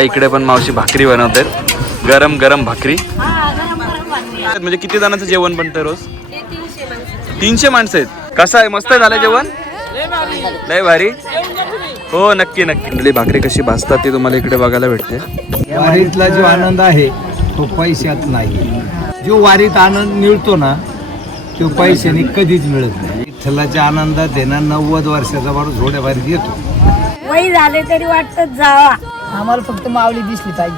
इकडे पण मावशी भाकरी बनवतात, गरम गरम भाकरी. म्हणजे किती जणांचं जेवण बनतं रोज? 300 माणसं आहेत. कसं आहे, मस्त झालं जेवण? लय भारी. हो नक्की नक्की. भाकरी कशी भाजतात ते तुम्हाला इकडे बघायला भेटते. वारीतला जो आनंद आहे तो पैशात नाही. जो वारीत आनंद मिळतो ना तो पैशाने कधीच मिळत नाही. विठ्ठलाच्या आनंदात आहे ना 90 वर्षाचा माणूस घोड्या वारीत येतो. वय झाले तरी वाटत जावा. आम्हाला फक्त माऊली दिसली पाहिजे.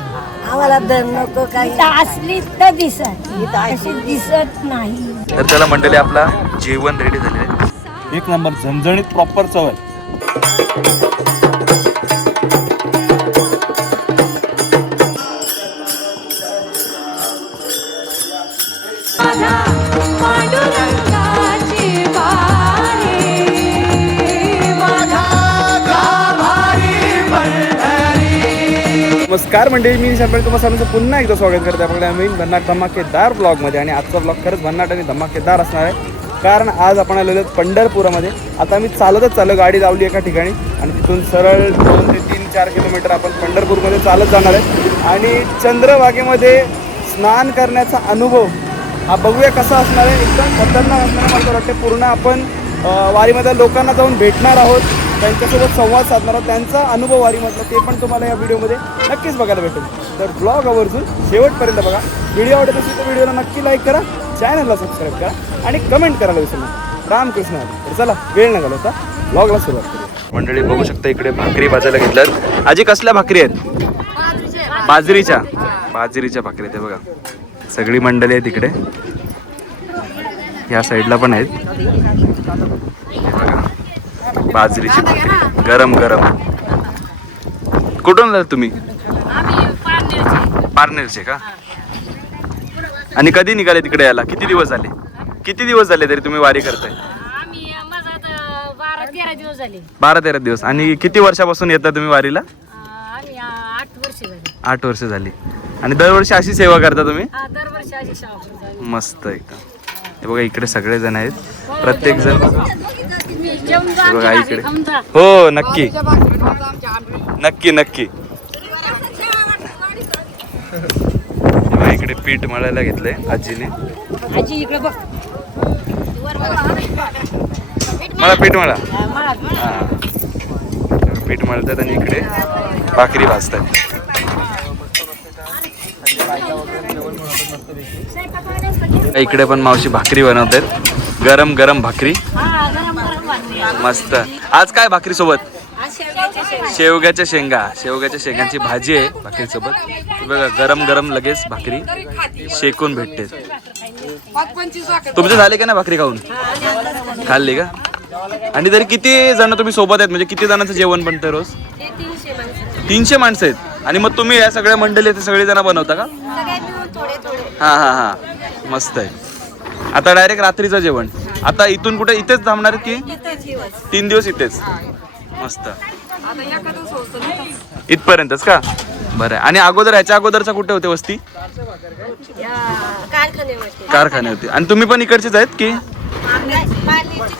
आम्हाला दर नको काही असली तर दिसत, अशी दिसत नाही. तर त्याला मंडळी आपला जेवण रेडी झाले आहे. एक नंबर झणझणीत प्रॉपर चव आहे. नमस्कार मंडळी, मी शंभर तुम्हाला सर्वांचं पुन्हा एकदा स्वागत करते आपल्या नवीन भन्नाट धमाकेदार ब्लॉगमध्ये. आणि आजचा ब्लॉग खरंच भन्नाट आणि धमाकेदार असणार आहे, कारण आज आपण आलेलो आहोत पंढरपुरामध्ये. आता आम्ही चालतच चाललो, गाडी लावली एका ठिकाणी आणि तिथून सरळ 2 ते 3-4 किलोमीटर आपण पंढरपूरमध्ये चालत जाणार आहे. आणि चंद्रभागेमध्ये स्नान करण्याचा अनुभव हा बघूया कसा असणार आहे. एकदम खतरनाक असणार आहे मला वाटते. पूर्ण आपण वारीमधल्या लोकांना जाऊन भेटणार आहोत, त्यांच्यासोबत संवाद साधणार आहोत. त्यांचा अनुभव वारीमधला ते पण तुम्हाला या व्हिडिओमध्ये नक्कीच बघायला भेटेल. तर ब्लॉग आवर्जून शेवटपर्यंत बघा. व्हिडिओ आवडत असेल तर व्हिडिओला नक्की लाईक करा, चॅनलला सबस्क्राईब करा आणि कमेंट करायला विसरू नका. रामकृष्ण हरी. तर चला वेळ न घालवता ब्लॉगला सुरुवात करू. मंडळी बघू शकता इकडे भाकरी भाजायला घेतल्यात. आजी कसल्या भाकरी आहेत? बाजरीच्या भाकरी आहेत. बघा सगळी मंडळी आहेत इकडे, या साईडला पण आहेत. बाजरीची भाकरी गरम गरम. कुठून आलात तुम्ही? पारनेरचे का? आणि कधी निघाले तिकडे यायला? किती दिवस झाले तरी तुम्ही वारी करताय? 12-13 दिवस. आणि किती वर्षापासून येता तुम्ही वारीला? 8 वर्ष झाली. आणि दरवर्षी अशी सेवा करता तुम्ही? मस्त एकदम. हे बघा इकडे सगळे जण आहेत, प्रत्येक जण बघा इकडे. हो नक्की नक्की नक्की. इकडे पीठ मळायला घेतलंय आजीने. मला पीठ मळा. हा पीठ मळतात आणि इकडे भाकरी भाजतात. इकडे पण मावशी भाकरी बनवतात, गरम गरम भाकरी. मस्त. आज काय भाकरी सोबत? शेवग्याच्या शेंगांची भाजी आहे भाकरी सोबत. बघा गरम गरम लगेच भाकरी शेकून भेटते. तुमचे झाले का ना भाकरी खाऊन? खाल्ली का? आणि तरी किती जण तुम्ही सोबत आहेत? म्हणजे किती जणांचं जेवण बनतं रोज? 300 माणसं आहेत. आणि मग तुम्ही या सगळ्या मंडळी सगळे जण बनवता का? हा मस्त आहे. आता डायरेक्ट रात्रीचं जेवण. आता इथून कुठे इथेच थांबणार की 3 दिवस इथेच? मस्त. इथपर्यंतच का? बरं. आणि ह्याच्या अगोदरचा कुठे होते वस्ती? कारखाने होते. आणि तुम्ही पण इकडचेच आहेत की?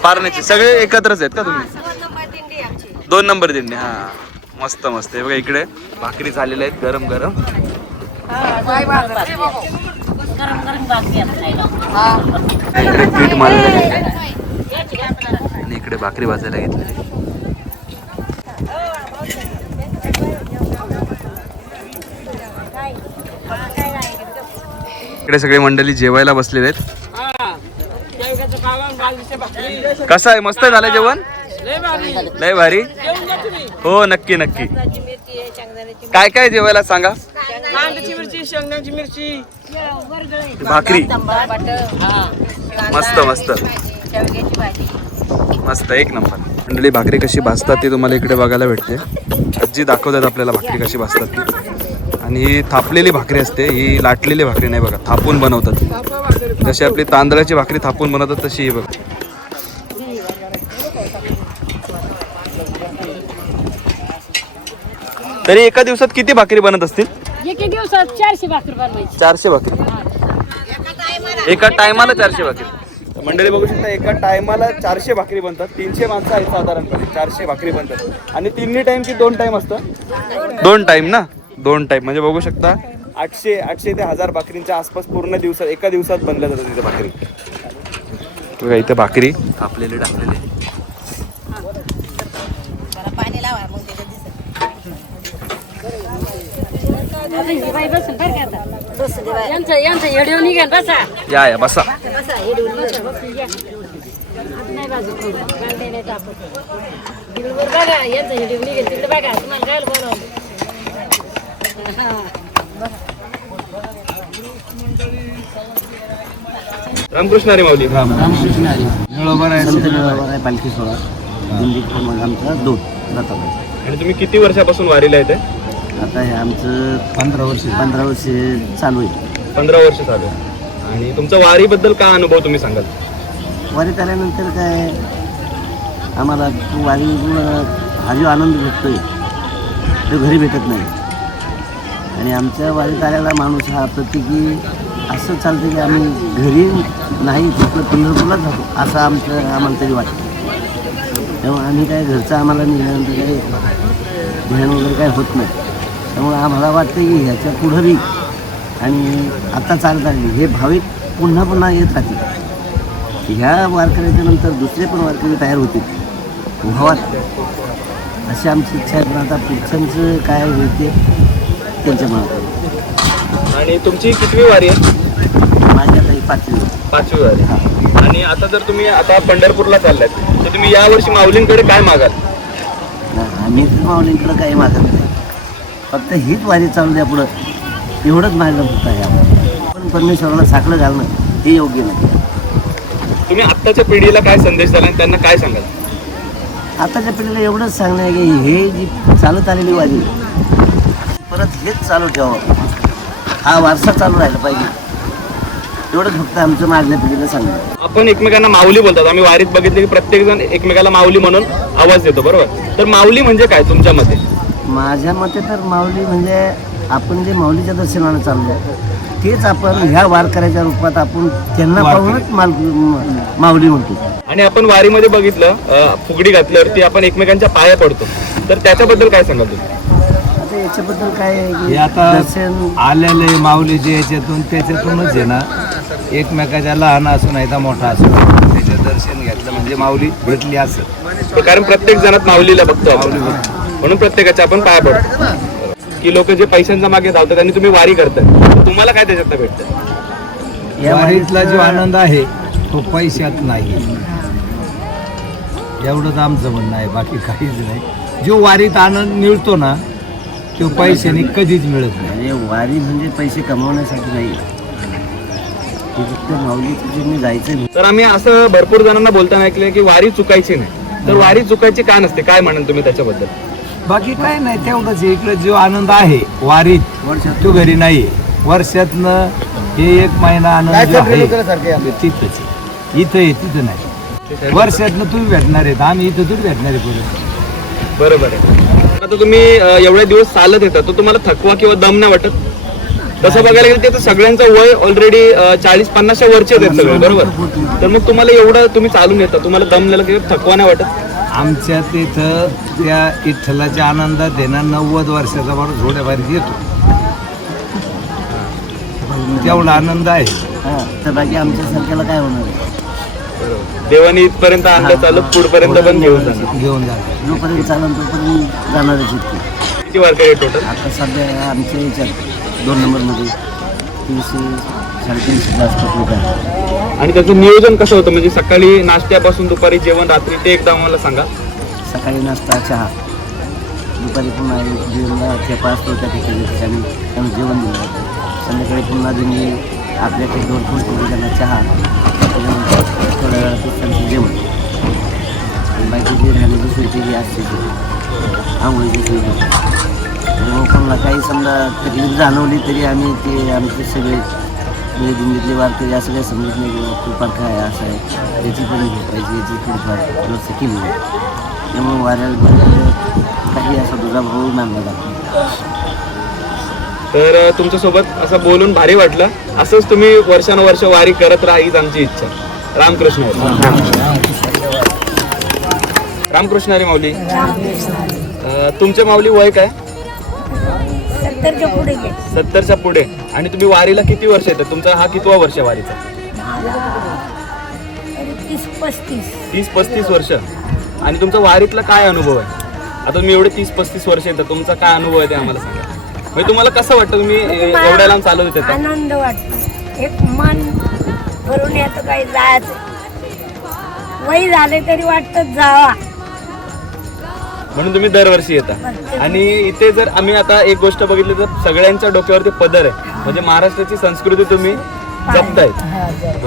पारण्याचे सगळे एकत्रच आहेत का तुम्ही? 2 नंबर दिंडी. हा मस्त मस्त. हे बघा इकडे भाकरी झालेल्या आहेत गरम गरम. इकडे पीठ मळायला घेतलं आणि इकडे भाकरी भाजायला घेतली. इकडे सगळे मंडळी जेवायला बसलेले आहेत. कसं आहे, मस्त झालं जेवण? लय भारी. हो नक्की नक्की. काय काय जेवायला सांगा? शेंगदाण्याची मिरची, भाकरी मस्त मस्त मस्त एक नंबर. मंडळी भाकरी कशी भाजतात ते तुम्हाला इकडे बघायला भेटते. आजी दाखवतात आपल्याला भाकरी कशी भाजतात ती. आणि ही थापलेली भाकरी असते, ही लाटलेली भाकरी नाही बघा, थापून बनवतात. जशी आपली तांदळाची भाकरी थापून बनवतात तशी ही बघा. तरी एका दिवसात किती भाकरी बनत असतील? एका दिवसात 400 भाकरी बनवायची. 400 भाकरी एका टायमाला? 400 भाकरी. मंडळी बघू शकता एका टायमाला 400 भाकरी बनतात. 300 माणसं आहेत साधारणपणे, 400 भाकरी बनतात. आणि 3 टाइम की 2 टाइम असतं? 2 टाइम ना. 2 टाईप म्हणजे बघू शकता 800 ते 1000 भाकरींच्या आसपास पूर्ण दिवसात एका दिवसात बनल्या जातात तिथे भाकरी. बघा इथे भाकरी कापलेले टाकलेले. या बसा. रामकृष्ण हरी माऊली. निळोबर आहे. पालखी सोहळा दिंडी क्रमांक आमचा 2 जातात. आणि तुम्ही किती वर्षापासून वारीला येते? आता हे आमचं 15 वर्ष चालू आहे. 15 वर्ष चालू आहे. आणि तुमचा वारीबद्दल काय अनुभव तुम्ही सांगाल? वारीत आल्यानंतर काय आम्हाला वारी हा जो आनंद भेटतोय तो घरी भेटत नाही. आणि आमच्या वारीत आलेला माणूस हा प्रत्येकी असं चालतं की आम्ही घरी नाही फक्त पंढरपूरलाच जातो असं आम्हाला तरी वाटतं. तेव्हा आम्ही काय घरचं आम्हाला निघाल्यानंतर काही ध्यान वगैरे काय होत नाही. त्यामुळे आम्हाला वाटतं की ह्याच्या पुढं बी आणि आता चालत आलेली हे भाविक पुन्हा पुन्हा येत राहतील. ह्या वारकऱ्याच्या नंतर दुसरे पण वारकरी तयार होतील व्हावात अशी आमची इच्छा आहे. पण आता पुढच्यांचं काय होईल ते त्यांच्या मनात. आणि तुमची कितवी वारी आहे? माझ्या काही 5वी वारी. आणि आता जर तुम्ही आता पंढरपूरला चाललात तर तुम्ही यावर्षी माऊलींकडे काय मागाल? आम्ही माऊलींकडं काही मागत नाही. फक्त हीच वारी चालू द्या पुढं एवढंच मागणं फक्त आहे आम्हाला. पण परमेश्वराला साखळं घालणं हे योग्य नाही. तुम्ही आत्ताच्या पिढीला काय संदेश द्याल आणि त्यांना काय सांगाल? आताच्या पिढीला एवढंच सांगणं आहे की हे जी चालत आलेली वारी परत हेच चालू ठेवावं. हा वारसा चालू राहिला पाहिजे एवढंच फक्त आमचं मागल्या पिढीला सांगणं. आपण एकमेकांना माऊली बोलतात. आम्ही वारीत बघितले की प्रत्येक जण एकमेकाला माऊली म्हणून आवाज देतो, बरोबर? तर माऊली म्हणजे काय तुमच्या मते? माझ्या मते तर माऊली म्हणजे आपण जे माऊलीच्या दर्शनाला चाललो तेच आपण ह्या वारकऱ्याच्या रूपात आपण त्यांना पाहूनच माऊली म्हणतो. आणि आपण वारीमध्ये बघितलं फुगडी घातल्यावरती आपण एकमेकांच्या पाया पडतो, तर त्याच्याबद्दल काय सांगाल तुम्ही? आता याच्याबद्दल काय आहे हे की आता दर्शन आलेले माऊलीचे याच्यातून त्याच्यातूनच आहे ना. एकमेकाच्या लहान असू नाही तर मोठा असू त्याचं दर्शन घेतलं म्हणजे माऊली भेटली असं. कारण प्रत्येक जणात माऊलीला बघतो आपण, म्हणून प्रत्येकाच्या आपण पाया पडतो. की लोक जे पैशांच्या मागे धावतात आणि तुम्ही वारी करताय, तुम्हाला काय त्याच्यात भेटतं? या वारीतला जो आनंद आहे तो पैशात नाही. एवढंच आमचं म्हणणं आहे, बाकी काहीच नाही. जो वारीत आनंद मिळतो ना तो पैशाने कधीच मिळत नाही. म्हणजे वारी म्हणजे पैसे कमवण्यासाठी नाही. ते फक्त माऊलीच्या जायचं नाही. तर आम्ही असं भरपूर जणांना बोलताना ऐकलं की वारी चुकायची नाही. तर वारी चुकायची का नसते, काय म्हणाल तुम्ही त्याच्याबद्दल? बाकी काय नाही, तेवढंच. इकडे जो आनंद आहे वारीत तो घरी नाही. वर्षातनं हे 1 महिना आनंद जो आहे तिथंच. इथं आहे तिथं नाही. वर्षातनं तुम्ही भेटणार आहेत, आम्ही इथं तुम्ही भेटणार आहे परत. बरोबर आहे. आता तुम्ही एवढे दिवस चालत येतात तर तुम्हाला थकवा किंवा दम नाही वाटत? तसं बघायला गेलं तर सगळ्यांचं वय ऑलरेडी 40-50च्या वरचे आहेत सगळे, बरोबर? तर मग तुम्हाला एवढं तुम्ही चालून येतात, तुम्हाला दम नाही किंवा थकवा नाही वाटत? आमच्या तिथं त्या विठ्ठलाच्या आनंदात आहे ना 90 वर्षाचा माणूस घोड्याबारीत येतो. तेवढा आनंद आहे. तर बाकी आमच्यासारख्याला काय होणार आहे? देवानी इथपर्यंत आणलं चालत पुढपर्यंत पण घेऊन जाणार. जोपर्यंत चालन तोपर्यंत जाणारच इतकी. किती वारकरी टोटल? आता सध्या आमच्या याच्यात 2 नंबरमध्ये 300-350 आसपास लोक आहेत. आणि त्याचं नियोजन कसं होतं? म्हणजे सकाळी नाश्त्यापासून दुपारी जेवण, रात्री ते एकदा आम्हाला सांगा. सकाळी नाश्ता, चहा, दुपारी पुन्हा जेवणला खेपा असतो त्या ठिकाणी त्यांना जेवण दिलं जातं. संध्याकाळी पुन्हा त्यांनी आपल्याकडे 2 फूट त्यांना चहा, त्याच्यानंतर थोड्या वेळात त्यांचं जेवण. बाकी जी राहिलेली सोय ती असते आंघोळीची सोय होती. मग कोणाला काही समजा तकलीफ जाणवली तरी आम्ही ते आमचे सगळे दिंडीतले वारकरी असं काही समजत नाही की थोडंफार काय असं आहे त्याची पण पाहिजे, याची थोडीफार व्यवस्था केली आहे. त्यामुळे वाऱ्याला काही असा दुजाभाव मानला जातो. तर तुमच्यासोबत असं बोलून भारी वाटलं. असंच तुम्ही वर्षानुवर्ष वारी करत राहा हीच आमची इच्छा. रामकृष्ण हरी. रामकृष्ण हरी माऊली. तुमचे माऊली वय काय? 70च्या पुढे गेले. 70च्या पुढे. आणि तुम्ही वारीला किती वर्ष येतात? तुमचा हा कितवा वर्ष आहे वारीचा? मला तरी 30-35. 30-35 वर्ष. आणि तुमचा वारीतला काय अनुभव आहे? आता तुम्ही एवढे 30-35 वर्ष येतात, तुमचा काय अनुभव आहे ते आम्हाला सांगा. म्हणजे तुम्हाला कसं वाटतं तुम्ही एवढ्या लांब चालत येतात? आनंद वाटतो, एक मन भरून येतं, काही जायचं वय झाले तरी वाटतं जावा, म्हणून तुम्ही दरवर्षी येता. आणि इथे जर आम्ही आता एक गोष्ट बघितली तर सगळ्यांच्या डोक्यावरती पदर आहे, म्हणजे महाराष्ट्राची संस्कृती तुम्ही जपताय.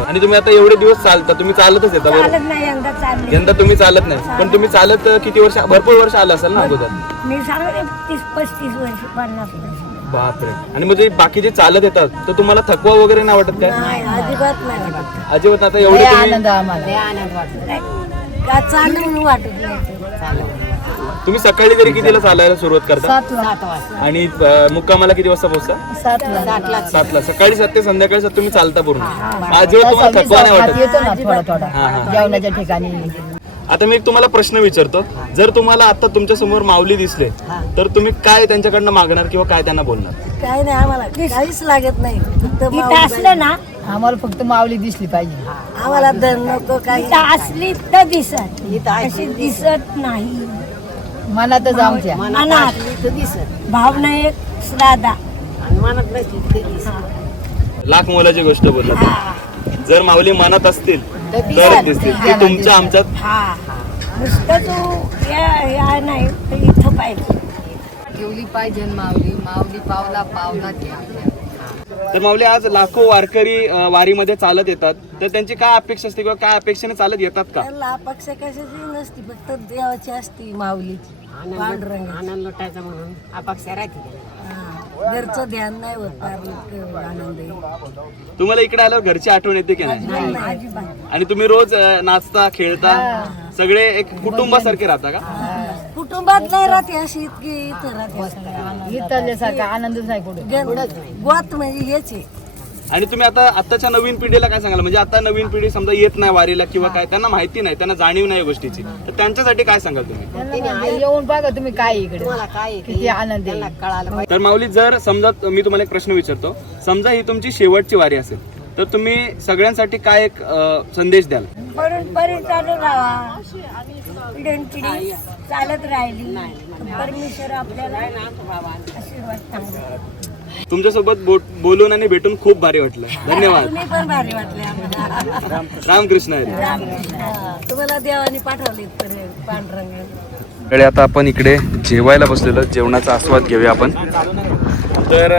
आणि तुम्ही आता एवढे दिवस चालता, तुम्ही चालतच येता बरोबर? चालत नाही यंदा चालले. यंदा तुम्ही चालत नाही, पण तुम्ही चालत किती वर्ष? भरपूर वर्ष आलं असेल ना अगोदर? मी सांगते 30-35 वर्ष, 50 वर्ष. बापरे. आणि म्हणजे बाकीचे चालत येतात तर तुम्हाला थकवा वगैरे नाही वाटत काय? अजिबात नाही वाटत. अजिबात नाही. आता एवढे आनंद तुम्ही आम्हाला. आनंद वाटत का चालून वाटत नाही. तुम्ही सकाळी तरी कितीला चालायला सुरुवात करता? 7 आणि मुक्कामाला किती वाजता पोहोचता? 7ला. 7ला. सकाळी 7 ते संध्याकाळी 7 तुम्ही चालता पूर्ण. अजिबात तुम्हाला थकवा नाही वाटत? येतो ना थोडा थोडा हा, हा. जेवणाच्या ठिकाणी. आता मी एक तुम्हाला प्रश्न विचारतो, जर तुम्हाला आता तुमच्या समोर माऊली दिसले तर तुम्ही काय त्यांच्याकडनं मागणार किंवा काय त्यांना बोलणार? काय नाही, आम्हाला काहीच लागत नाही. फक्त असलं ना, आम्हाला फक्त माऊली दिसली पाहिजे. आम्हाला धन नको, काही असली तर दिसत, अशी दिसत नाही. मनातच आमच्या. मनात भावना एक श्राद्धा. लाख मोलाची गोष्ट बोलत, जर माऊली मनात असतील तर दिसतील. ती तुमच्या आमच्यात. नुसतं तू या नाही तर इथं पाहिजे. ठेवली पाहिजे माऊली. माऊली पावला पावला तर माऊली आज लाखो वारकरी वारीमध्ये चालत येतात, तर त्यांची काय अपेक्षा असते किंवा काय अपेक्षेने चालत येतात का? त्याला अपेक्षा कशाची नसती, फक्त देवाची असती, माऊलीची. पांडुरंग आनंद लुटायचा म्हणून अपेक्षा राहते. घरचं ध्यान नाही होत, आनंद आहे. तुम्हाला इकडे आल्यावर घरची आठवण येते की नाही? अजिबात. आणि तुम्ही रोज नाचता खेळता, सगळे एक कुटुंबासारखे राहता का? कुटुंबात नाही राहते अशी, इतकी इथं राहते. इथल्यासारखा आनंदच आहे कुठे. गोत म्हणजे हेच आहे. आणि तुम्ही आता आताच्या नवीन पिढीला काय सांगाल? म्हणजे आता नवीन पिढी समजा येत नाही वारीला किंवा काय, त्यांना माहिती नाही, त्यांना जाणीव नाही या गोष्टीची, तर त्यांच्यासाठी काय सांगाल तुम्ही? येऊन बघा तुम्ही काय इकडे किती आनंद आहे. तर माऊली, जर समजा मी तुम्हाला एक प्रश्न विचारतो, समजा ही तुमची शेवटची वारी असेल तर तुम्ही सगळ्यांसाठी काय एक संदेश द्याल? परंपरे चालू राहा, पिढीन पिढी चालत राहिली, परमेश्वर आपल्याला आशीर्वाद चांगला. तुमच्यासोबत बोलून आणि भेटून खूप भारी वाटलं. धन्यवाद. तुम्ही पण भारी वाटले आम्हाला. रामकृष्ण हरी. तुम्हाला देवाने पाठवले पांडुरंग. आता आपण इकडे जेवायला बसलेलो, जेवणाचा आस्वाद घेऊया आपण. तर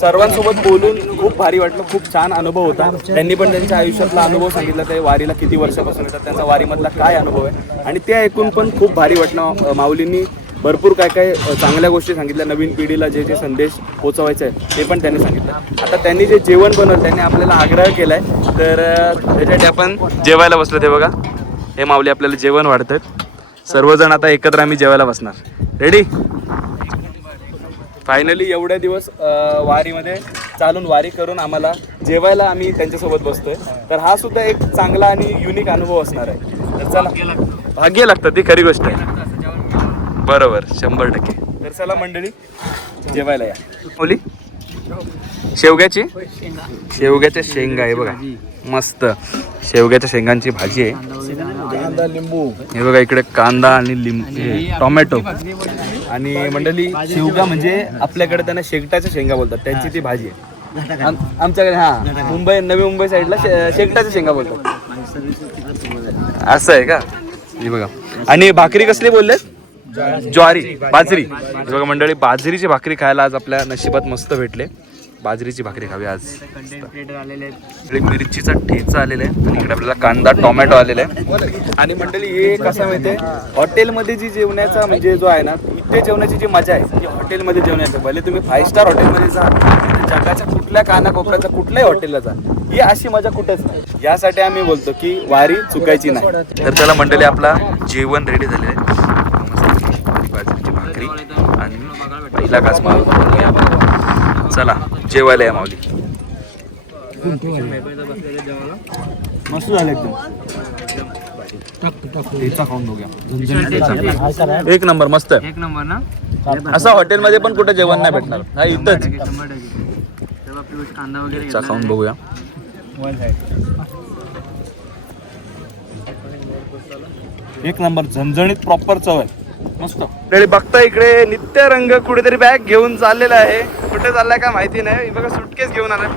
सर्वांसोबत बोलून खूप भारी वाटलं, खूप छान अनुभव होता. त्यांनी पण त्यांच्या आयुष्यातला अनुभव सांगितला, ते वारीला किती वर्षापासून येतात, त्यांचा वारीमधला काय अनुभव आहे, आणि ते ऐकून पण खूप भारी वाटलं. माऊलींनी भरपूर काय काय चांगल्या गोष्टी सांगितल्या, नवीन पिढीला जे जे संदेश पोचवायचे आहे ते पण त्यांनी सांगितलं. आता त्यांनी जे जेवण बनवलं, त्यांनी आपल्याला आग्रह केला आहे, तर त्याच्यासाठी आपण जेवायला बसलो. ते बघा, हे माऊली आपल्याला जेवण वाढतात. सर्वजण आता एकत्र आम्ही जेवायला बसणार. रेडी? फायनली एवढ्या दिवस वारीमध्ये चालून वारी करून आम्हाला जेवायला आम्ही त्यांच्यासोबत बसतोय, तर हा सुद्धा एक चांगला आणि युनिक अनुभव असणार आहे. तर चला, भाग्य लागतं, ती खरी गोष्ट आहे. बरोबर, 100%. तर चला मंडळी, जेवायला या. बोली शेवग्याच्या शेंगा आहे बघा, मस्त शेवग्याच्या शेंगांची भाजी आहे. कांदा लिंबू, हे बघा इकडे कांदा आणि लिंबू, टोमॅटो. आणि मंडळी, शेवगा म्हणजे आपल्याकडे त्यांना शेकटाच्या शेंगा बोलतात, त्यांची ती भाजी आहे. आमच्याकडे मुंबई, नवी मुंबई साईडला शेकटाच्या शेंगा बोलतात. असं आहे का? हे बघा. आणि भाकरी कसली बोलले? ज्वारी, बाजरी. बघा मंडळी, बाजरीची भाकरी खायला आज आपल्या नशिबात मस्त भेटले. बाजरीची भाकरी खावी आज. इकडे मिरचीचा ठेचा आलेला आहे, आणि इकडे आपल्याला कांदा टोमॅटो आलेला आहे. आणि मंडळी, हे कसं माहितीये, हॉटेलमध्ये जी जेवण्याचा म्हणजे जो आहे ना, इथे जेवणाची जी मजा आहे ती हॉटेलमध्ये जेवण्याचं. भले तुम्ही 5 स्टार हॉटेलमध्ये जा, जगाच्या कुठल्या कानाकोपऱ्याचा कुठल्याही हॉटेलला जा, ही अशी मजा कुठेच नाही. यासाठी आम्ही बोलतो की वारी चुकायची नाही. तर त्याला मंडळी, आपला जेवण रेडी झालेलं आहे. बाजरीची भाकरी आणि पहिला घास मारून चला जेवायला या माऊली. मस्त झालं एकदम. ठेचा खाऊन बघूया, एक नंबर, मस्त आहे. एक नंबर ना. असं हॉटेलमध्ये पण कुठे जेवण नाही भेटणार, हा इथंच. चला, खाऊन बघूया. एक नंबर, झणझणीत प्रॉपर चव आहे, मस्त. बघता इकडे नित्य रंग कुठेतरी बॅग घेऊन चाललेला आहे. कुठे चाललाय का माहिती नाही. बघा सुटकेस घेऊन आलाय,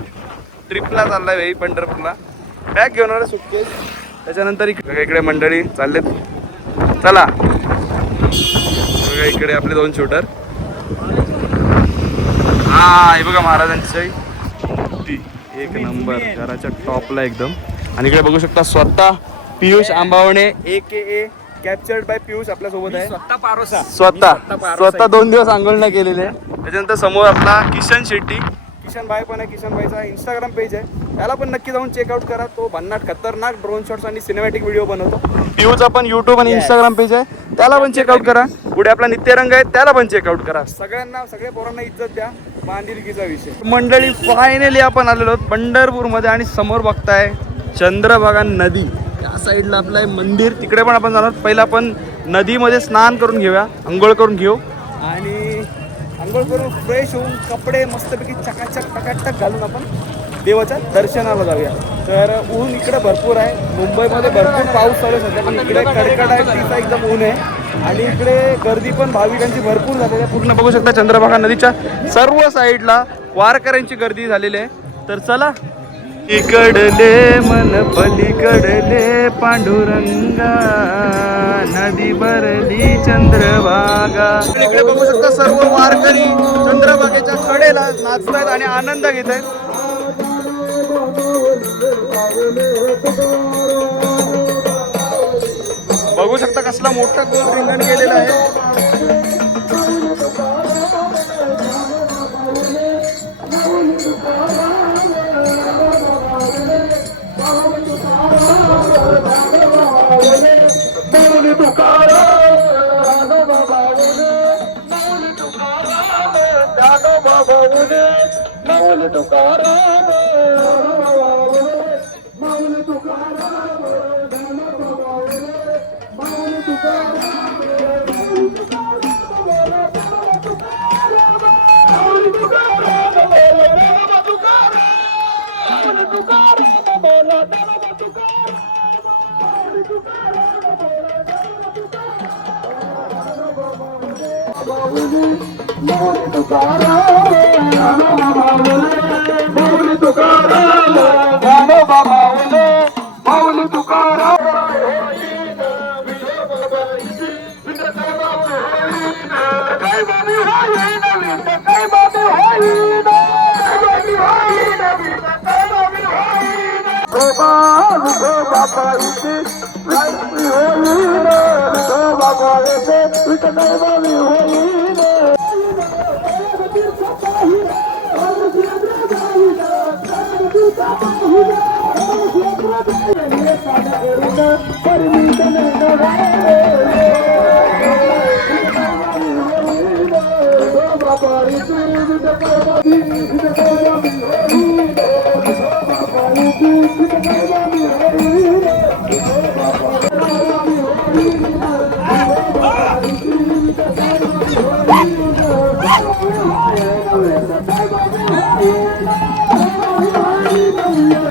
ट्रिपला चाललाय भाई पंढरपूरला. बॅग घेऊन आला सुटकेस. त्याच्यानंतर इकडे मंडळी चाललेत. चला बघा इकडे आपले 2 शूटर. हा हे बघा महाराजांची एक नंबर, घराच्या टॉपला एकदम. आणि इकडे बघू शकता स्वतः Piyush Ambavane AKA captured by Piyush आपल्या सोबत आहे. स्वतः 2 दिवस आंघोळ नाही केलेले. त्याच्यानंतर समोर आपला किशन शेट्टी, किशन भाई पण आहे. किशन भाईचा इंस्टाग्राम पेज आहे, त्याला पण नक्की जाऊन चेकआउट करा. तो भन्नाट खतरनाक ड्रोन शॉट्स आणि सिनेमॅटिक व्हिडिओ बनवतो. पियूचा पण यूट्यूब आणि इंस्टाग्राम पेज आहे, त्याला पण चेकआउट करा. पुढे आपला नित्यरंग आहे, त्याला पण चेकआउट करा. सगळ्या पोरांना इज्जत द्या, बांधिलकीचा विषय. मंडळी फायनली आपण आलेलो आहोत पंढरपूरमध्ये आणि समोर बघताय चंद्रभागा नदी. त्या साईडला आपलं आहे मंदिर, तिकडे पण आपण जाणार. पहिला आपण नदीमध्ये स्नान करून घेऊया, आंघोळ करून घेऊ आणि आंघोळ करून फ्रेश होऊन कपडे मस्तपैकी चकाचक टकाटक घालून आपण देवाच्या दर्शनाला जाऊया. तर ऊन इकडे भरपूर आहे, मुंबईमध्ये भरपूर पाऊस चालू आहे सध्या, पण इकडे कडकडाटीचा एकदम ऊन आहे. आणि इकडे गर्दी पण भाविकांची भरपूर झालेली आहे. पूर्ण बघू शकता चंद्रभागा नदीच्या सर्व साईडला वारकऱ्यांची गर्दी झालेली आहे. तर चला, इकडले मन पलीकडले पांडुरंगा, नदी भरली चंद्रभागा. इकडे बघू शकता सर्व वारकरी चंद्रभागेच्या कडेला नाचतायत आणि आनंद घेत आहेत. बघू शकता कसला मोठा गोल रिंगण केलेला आहे.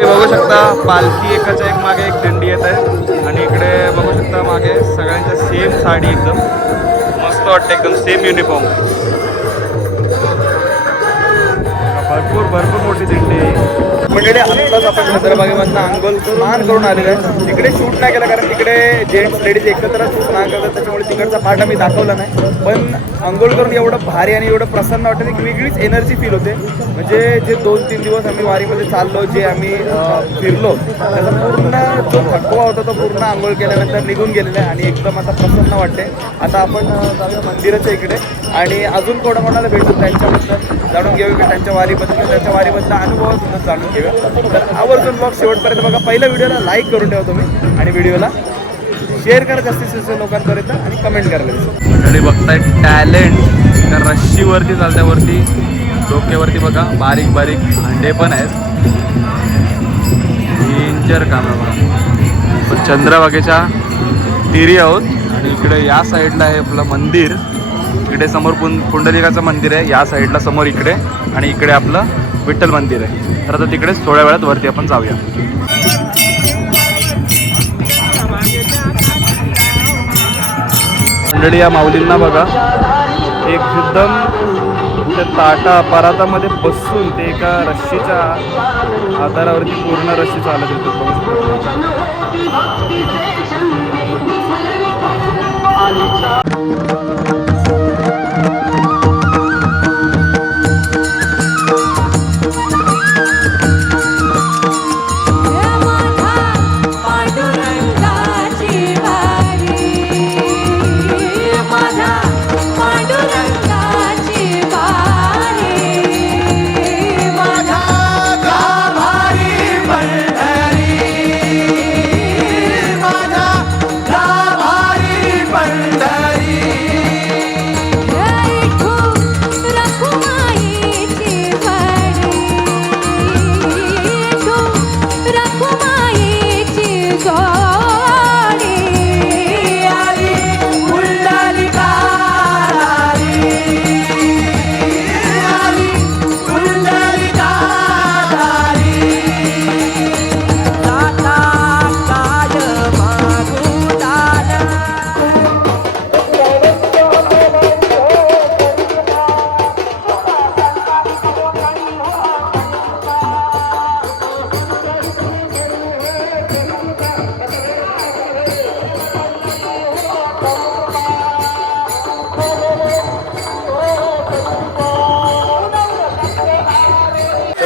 बघू शकता पालखी एकाच्या एक मागे एक दिंडी येत आहे. आणि इकडे बघू शकता मागे सगळ्यांच्या सेम साडी, एकदम मस्त वाटते, एकदम सेम युनिफॉर्म. भरपूर मोठी दिंडी आहे. मंडळी आत्ताच आपण चंद्रभागेमधनं आंघोळ स्नान करून आलेलं आहे. तिकडे शूट नाही केलं कारण तिकडे जेंट्स लेडीज एकत्रच स्नान करतात, त्याच्यामुळे तिकडचा पार्ट आम्ही दाखवला नाही. पण आंघोळ करून एवढं भारी आणि एवढं प्रसन्न वाटतं, एक वेगळीच एनर्जी फील होते. म्हणजे जे 2-3 दिवस आम्ही वारीमध्ये चाललो, जे आम्ही फिरलो, त्याचा पूर्ण जो थकवा होता तो पूर्ण आंघोळ केल्यानंतर निघून गेलेला आहे. आणि एकदम आता प्रसन्न वाटते. आता आपण जाऊया मंदिराच्या इकडे आणि अजून कोणाकोणाला भेटून त्यांच्याबद्दल जाणून घेऊया, त्यांच्या वारीबद्दल अनुभवातूनच जाणून घेऊया. तर आवर्जून ब्लॉग शेवटपर्यंत बघा. पहिल्या व्हिडिओला लाईक करून ठेवा तुम्ही आणि व्हिडिओला शेअर करा जास्तीत जास्त लोकांपर्यंत आणि कमेंट करायला विसरू. मंडळी बघताय टॅलेंट त्या रश्शीवरती चालत्यावरती, डोक्यावरती बघा बारीक बारीक अंडे पण आहेत. डेंजर कामं बघा. पण चंद्रभागेच्या तीरी आहोत आणि इकडे या साईडला आहे आपलं मंदिर. इकडे समोर पुंडलिकाचं मंदिर आहे, या साईडला समोर इकडे, आणि इकडे आपलं विठ्ठल मंदिर आहे. तर आता तिकडेच थोड्या वेळात वरती आपण जाऊया. मंडळी या माऊलींना बघा, एकदम त्या ताटा परातामध्ये बसून ते एका रस्सीच्या आधारावरती पूर्ण रस्सी चालत होते.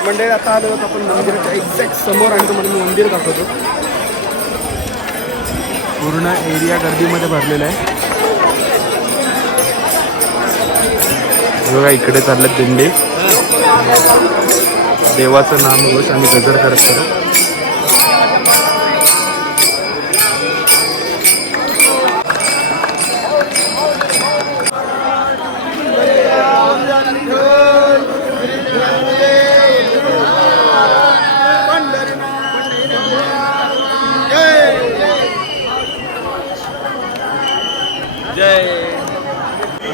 मंडळी आता आलो होतो आपण मंदिराच्या एक्झॅक्ट समोर, आणि तुम्हाला मी मंदिर दाखवतो. पूर्ण एरिया गर्दीमध्ये भरलेला आहे. बघा इकडे चालले दिंडे, देवाचं नाम घोष आणि गजर करत करत.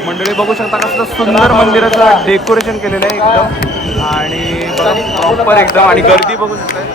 मंडळी बघू शकता कसलं सुंदर मंदिराचं डेकोरेशन केलेलं आहे एकदम, आणि प्रॉपर एकदम, आणि गर्दी बघू शकता.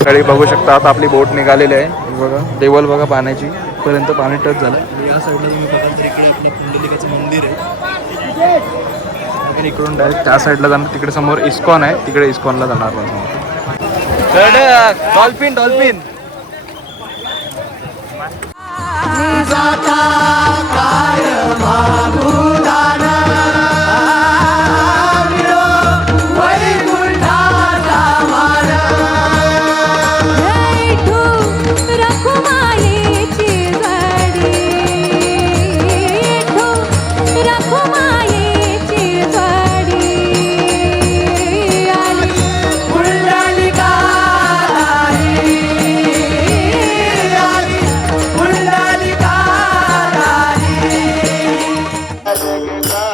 सकाळी बघू शकता आता आपली बोट निघालेली आहे. बघा देवल बघा पाण्याची, पर्यंत पाणी टच झालं. या साईडला तुम्ही बघाल तर इकडे आपलं पुंडलिकाचं मंदिर आहे. इकडून डायरेक्ट त्या साईडला जाणार, तिकडे समोर इस्कॉन आहे, तिकडे इस्कॉनला जाणार. Dolphin dolphin Bye.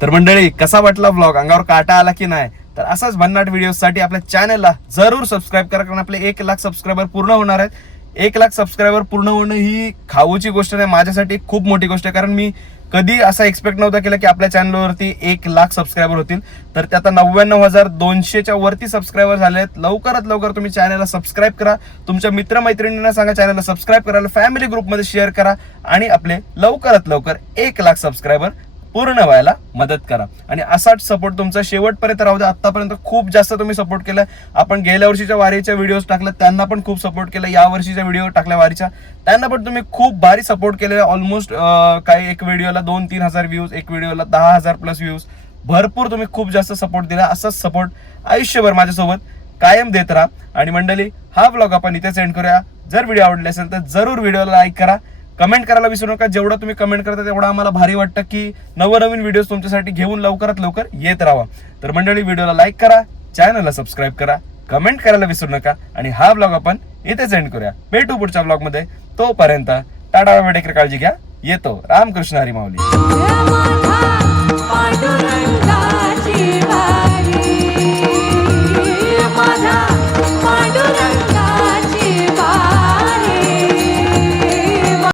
तर मंडळी, कसा वाटला व्लॉग? अंगावर काटा आला की नाही? तर असाच भन्नाट व्हिडिओसाठी आपल्या चॅनलला जरूर सबस्क्राईब करा, कारण आपले 1 लाख सबस्क्रायबर पूर्ण होणार आहेत. 1 लाख सबस्क्रायबर पूर्ण होणं ही खाऊची गोष्ट नाही, माझ्यासाठी खूप मोठी गोष्ट आहे. कारण मी कधी असा एक्सपेक्ट नव्हता केला की आपल्या चॅनलवरती 1 लाख सबस्क्रायबर होतील. तर ते आता 99,200च्या वरती सबस्क्रायबर झाले आहेत. लवकरात लवकर तुम्ही चॅनलला सबस्क्राईब करा, तुमच्या मित्रमैत्रिणींना सांगा चॅनलला सबस्क्राईब करायला, फॅमिली ग्रुपमध्ये शेअर करा आणि आपले लवकरात लवकर 1 लाख सबस्क्रायबर पूर्ण व्हायला मदत करा. आणि असाच सपोर्ट तुमचा शेवटपर्यंत राहू द्या. आतापर्यंत खूप जास्त तुम्ही सपोर्ट केलाय. आपण गेल्या वर्षीच्या वारीच्या व्हिडिओज टाकल्या, त्यांना पण खूप सपोर्ट केला. या वर्षीच्या व्हिडिओ टाकल्या वारीच्या, त्यांना पण तुम्ही खूप भारी सपोर्ट केलेला. ऑलमोस्ट काही एक व्हिडिओला 2-3 हजार व्ह्यूज, एक व्हिडिओला 10,000 प्लस व्ह्यूज. भरपूर तुम्ही खूप जास्त सपोर्ट दिला. असाच सपोर्ट आयुष्यभर माझ्यासोबत कायम देत राहा. आणि मंडळी, हा व्लॉग आपण इथे सेंड करूया. जर व्हिडिओ आवडले असेल तर जरूर व्हिडिओला लाईक करा, कमेंट करायला विसरू नका. जेवढं तुम्ही कमेंट करता तेवढं आम्हाला भारी वाटतं की नवनवीन व्हिडिओज तुमच्यासाठी घेऊन लवकरात लवकर येत राहा. तर मंडळी, व्हिडिओला लाईक करा, चॅनलला सबस्क्राईब करा, कमेंट करायला विसरू नका. आणि हा व्लॉग आपण इथे सेंड करूया. भेटू पुढच्या व्लॉग मध्ये. तोपर्यंत टाटा, बाय, टेक केअर, काळजी घ्या. येतो. रामकृष्ण हरी माऊली.